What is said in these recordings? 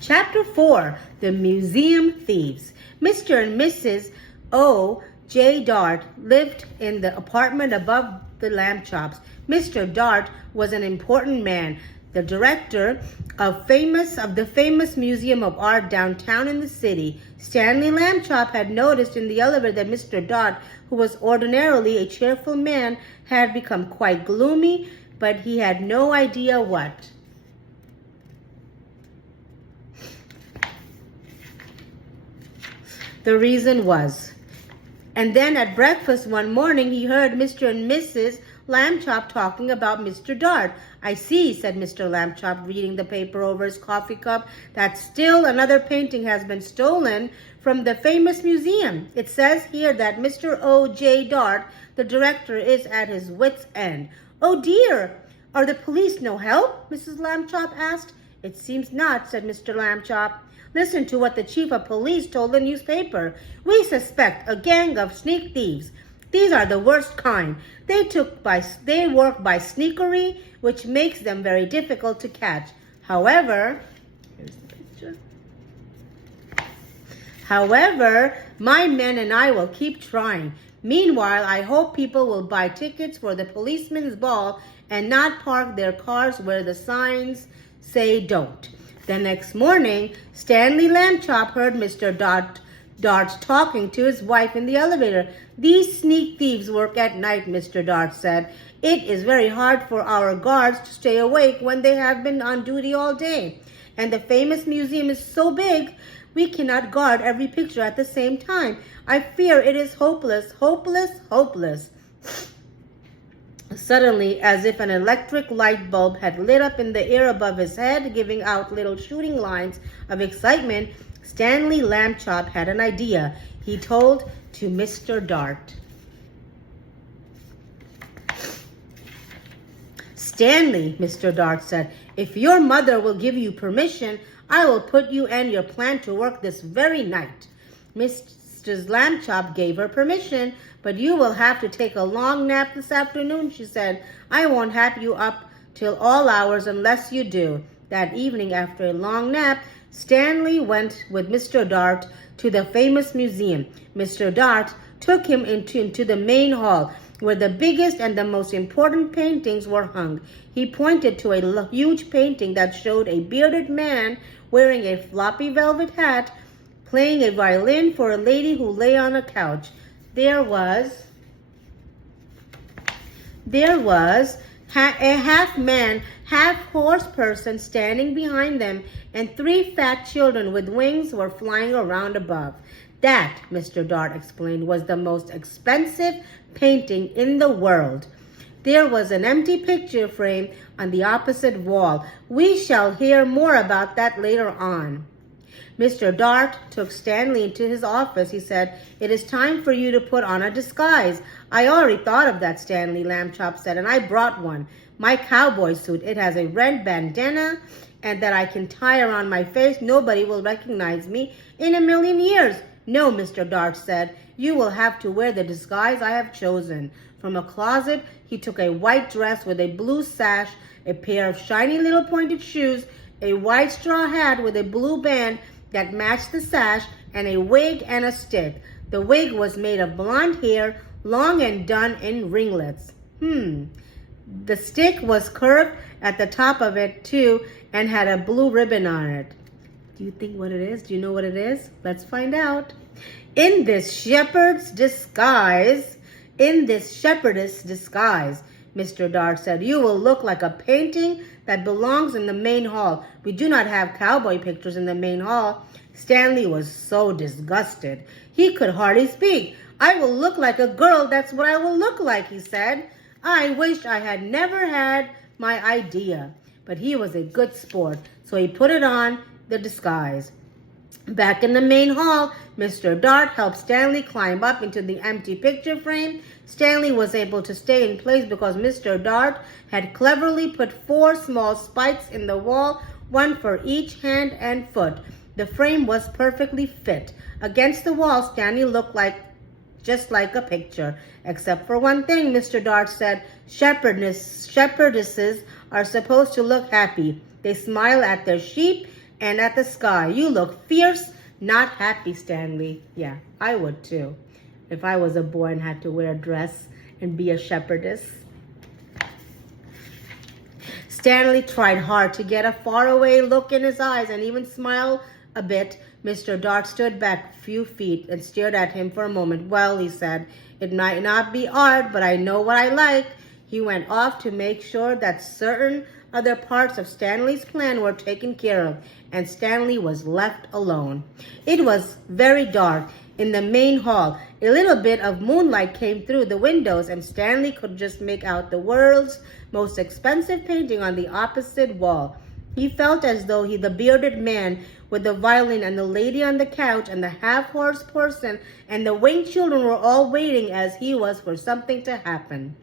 Chapter 4, The Museum Thieves. Mr. and Mrs. O. J. Dart lived in the apartment above the lamb chops. Mr. Dart was an important man, the director of the famous Museum of Art downtown in the city. Stanley Lambchop had noticed in the elevator that Mr. Dart, who was ordinarily a cheerful man, had become quite gloomy, but he had no idea what. The reason was. And then at breakfast one morning, he heard Mr. and Mrs. Lambchop talking about Mr. Dart. "I see," said Mr. Lambchop, reading the paper over his coffee cup, "that still another painting has been stolen from the famous museum. It says here that Mr. O. J. Dart, the director, is at his wit's end." "Oh dear! Are the police no help?" Mrs. Lambchop asked. "It seems not," said Mr. Lambchop. "Listen to what the chief of police told the newspaper. We suspect a gang of sneak thieves. These are the worst kind. They work by sneakery, which makes them very difficult to catch. However, here's the picture. However, my men and I will keep trying. Meanwhile, I hope people will buy tickets for the policeman's ball and not park their cars where the signs say don't." The next morning, Stanley Lambchop heard Mr. Dart talking to his wife in the elevator. "These sneak thieves work at night," Mr. Dart said. "It is very hard for our guards to stay awake when they have been on duty all day. And the famous museum is so big, we cannot guard every picture at the same time. I fear it is hopeless, hopeless, hopeless." Suddenly, as if an electric light bulb had lit up in the air above his head, giving out little shooting lines of excitement, Stanley Lambchop had an idea. He told to Mr. Dart. "Stanley," Mr. Dart said, "if your mother will give you permission, I will put you and your plan to work this very night." Mrs. Lambchop gave her permission. "But you will have to take a long nap this afternoon," she said. "I won't have you up till all hours unless you do." That evening, after a long nap, Stanley went with Mr. Dart to the famous museum. Mr. Dart took him into the main hall, where the biggest and the most important paintings were hung. He pointed to a huge painting that showed a bearded man wearing a floppy velvet hat, playing a violin for a lady who lay on a couch. There was a half-man, half-horse person standing behind them, and 3 fat children with wings were flying around above. That, Mr. Dart explained, was the most expensive painting in the world. There was an empty picture frame on the opposite wall. We shall hear more about that later on. Mr. Dart took Stanley into his office. He said, "It is time for you to put on a disguise." "I already thought of that," Stanley Lambchop said, "and I brought one. My cowboy suit. It has a red bandana and that I can tie around my face. Nobody will recognize me in a million years." "No," Mr. Dart said, "you will have to wear the disguise I have chosen." From a closet, he took a white dress with a blue sash, a pair of shiny little pointed shoes, a white straw hat with a blue band that matched the sash, and a wig and a stick. The wig was made of blonde hair, long and done in ringlets. The stick was curved at the top of it too, and had a blue ribbon on it. Do you think what it is? Do you know what it is? Let's find out. In this shepherdess disguise, Mr. Dart said, "you will look like a painting that belongs in the main hall. We do not have cowboy pictures in the main hall." Stanley was so disgusted. He could hardly speak. "I will look like a girl, that's what I will look like," he said. "I wish I had never had my idea." But he was a good sport, so he put it on, the disguise. Back in the main hall, Mr. Dart helped Stanley climb up into the empty picture frame. Stanley was able to stay in place because Mr. Dart had cleverly put 4 small spikes in the wall, one for each hand and foot. The frame was perfectly fit. Against the wall, Stanley looked just like a picture. "Except for one thing," Mr. Dart said. Shepherdesses are supposed to look happy. They smile at their sheep and at the sky. You look fierce, not happy, Stanley. Yeah, I would too, if I was a boy and had to wear a dress and be a shepherdess. Stanley tried hard to get a faraway look in his eyes and even smile a bit. Mr. Dart stood back a few feet and stared at him for a moment. Well, he said, it might not be art, but I know what I like. He went off to make sure that certain other parts of Stanley's plan were taken care of, and Stanley was left alone. It was very dark in the main hall. A little bit of moonlight came through the windows, and Stanley could just make out the world's most expensive painting on the opposite wall. He felt as though the bearded man with the violin and the lady on the couch and the half-horse person and the winged children were all waiting as he was for something to happen.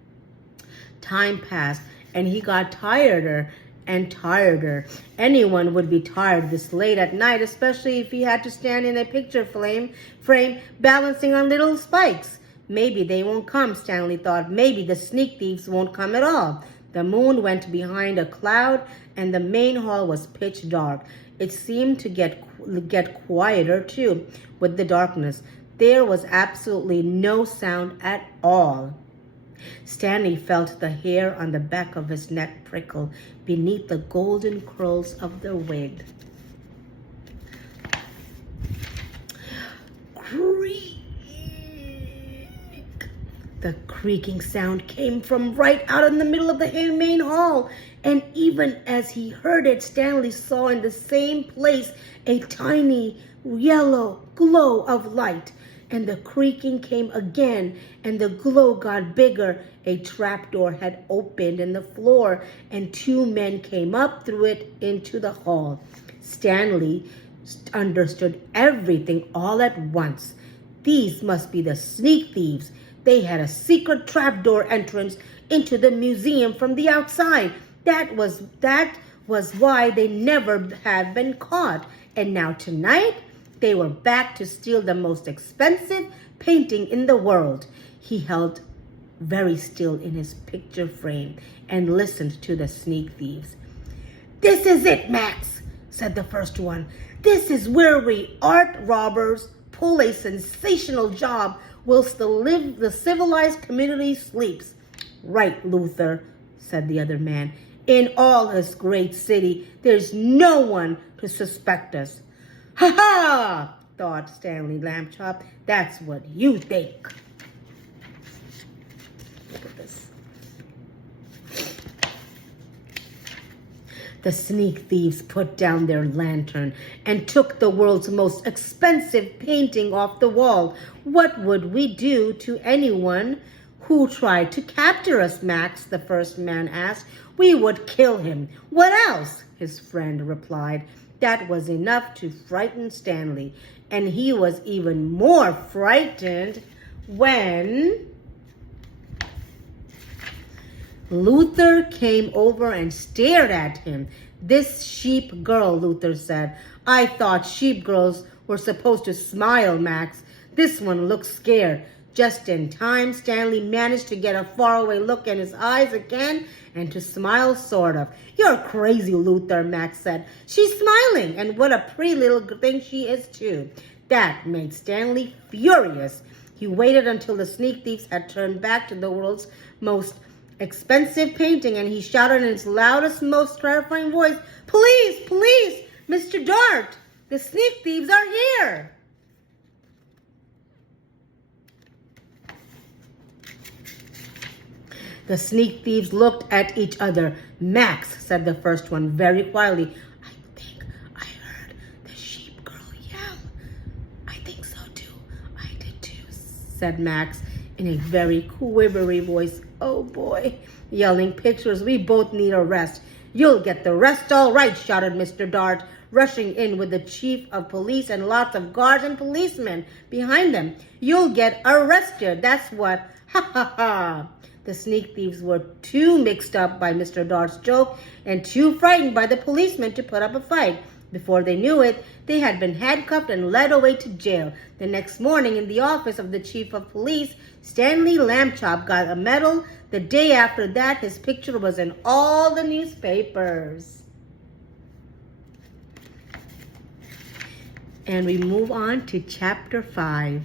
Time passed, and he got tireder and tireder. Anyone would be tired this late at night, especially if he had to stand in a picture frame balancing on little spikes. Maybe they won't come, Stanley thought. Maybe the sneak thieves won't come at all. The moon went behind a cloud, and the main hall was pitch dark. It seemed to get quieter, too, with the darkness. There was absolutely no sound at all. Stanley felt the hair on the back of his neck prickle beneath the golden curls of the wig. Creak! The creaking sound came from right out in the middle of the main hall, and even as he heard it, Stanley saw in the same place a tiny yellow glow of light. And the creaking came again, and the glow got bigger. A trapdoor had opened in the floor, and two men came up through it into the hall. Stanley understood everything all at once. These must be the sneak thieves. They had a secret trapdoor entrance into the museum from the outside. That was why they never had been caught. And now tonight, they were back to steal the most expensive painting in the world. He held very still in his picture frame and listened to the sneak thieves. "This is it, Max," said the first one. "This is where we art robbers pull a sensational job whilst the civilized community sleeps." "Right, Luther," said the other man. "In all this great city, there's no one to suspect us." "Ha ha!" thought Stanley Lambchop. "That's what you think." Look at this. The sneak thieves put down their lantern and took the world's most expensive painting off the wall. "What would we do to anyone who tried to capture us, Max?" the first man asked. "We would kill him." "What else?" his friend replied. That was enough to frighten Stanley, and he was even more frightened when Luther came over and stared at him. "This sheep girl," Luther said. "I thought sheep girls were supposed to smile, Max. This one looks scared." Just in time, Stanley managed to get a faraway look in his eyes again and to smile, sort of. "You're crazy, Luther," Max said. "She's smiling, and what a pretty little thing she is, too." That made Stanley furious. He waited until the sneak thieves had turned back to the world's most expensive painting, and he shouted in his loudest, most terrifying voice, "Police! Police! Mr. Dart! The sneak thieves are here!" The sneak thieves looked at each other. "Max," said the first one very quietly, "I think I heard the sheep girl yell." "I think so too. I did too," said Max in a very quivery voice. "Oh boy, yelling pictures. We both need a rest." "You'll get the rest all right," shouted Mr. Dart, rushing in with the chief of police and lots of guards and policemen behind them. "You'll get arrested, that's what. Ha ha ha." The sneak thieves were too mixed up by Mr. Dart's joke and too frightened by the policemen to put up a fight. Before they knew it, they had been handcuffed and led away to jail. The next morning, in the office of the chief of police, Stanley Lambchop got a medal. The day after that, his picture was in all the newspapers. And we move on to chapter 5.